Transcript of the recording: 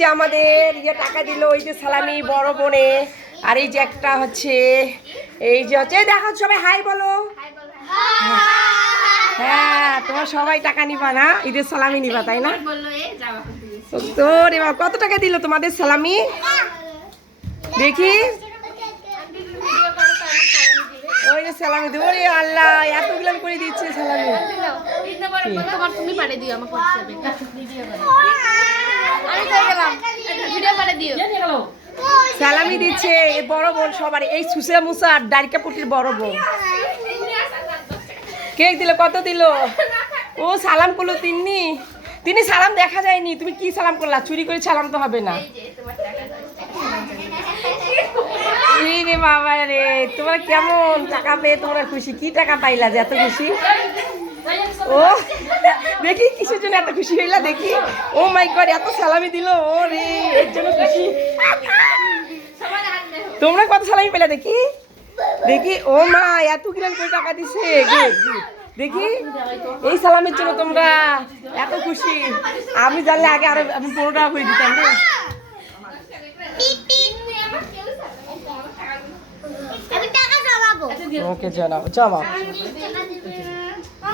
যে আমাদের টাকা দিল ওই যে সালামি বড় বোনে, আর এই যে একটা হচ্ছে এই যে হচ্ছে দেখো সবাই হাই বলো। হ্যাঁ তোমার সবাই টাকা নিবা না, ঈদের সালামি নিবা তাই না? তো রে বাবা, কত টাকা দিল তোমাদের সালামি দেখি? ওই যে সালামি দেবো রে আল্লাহ, এতগুলো করে দিচ্ছে সালামি। সালামি দিচ্ছে বড় বোন সবার, এই সুসে মুসা আর ডারিকা পুটির বড় বোন। কেক দিল, কত দিল? ও সালাম করলো তিনি সালাম দেখা যায়নি, তুমি কি সালাম করলা? চুরি করে সালাম তো হবে না। রে বাবা রে, তোমার কেমন টাকা পেয়ে তোমরা খুশি? কি টাকা পাইলা যে এত খুশি? ও দেখি কিসের জন্য এত খুশি হইলা দেখি? ও মাই গড, এত সালামি দিল ও রে, এর জন্য খুশি। তোমরা কত সালামি পেলে দেখি? দেখি ও মা, এত কিলো করে টাকা দিছে দেখি। এই সালামের জন্য তোমরা এত খুশি। আমি জানলে আগে আরো আমি 15 টাকা করে দিতাম রে। ওকে জানাও, জমা।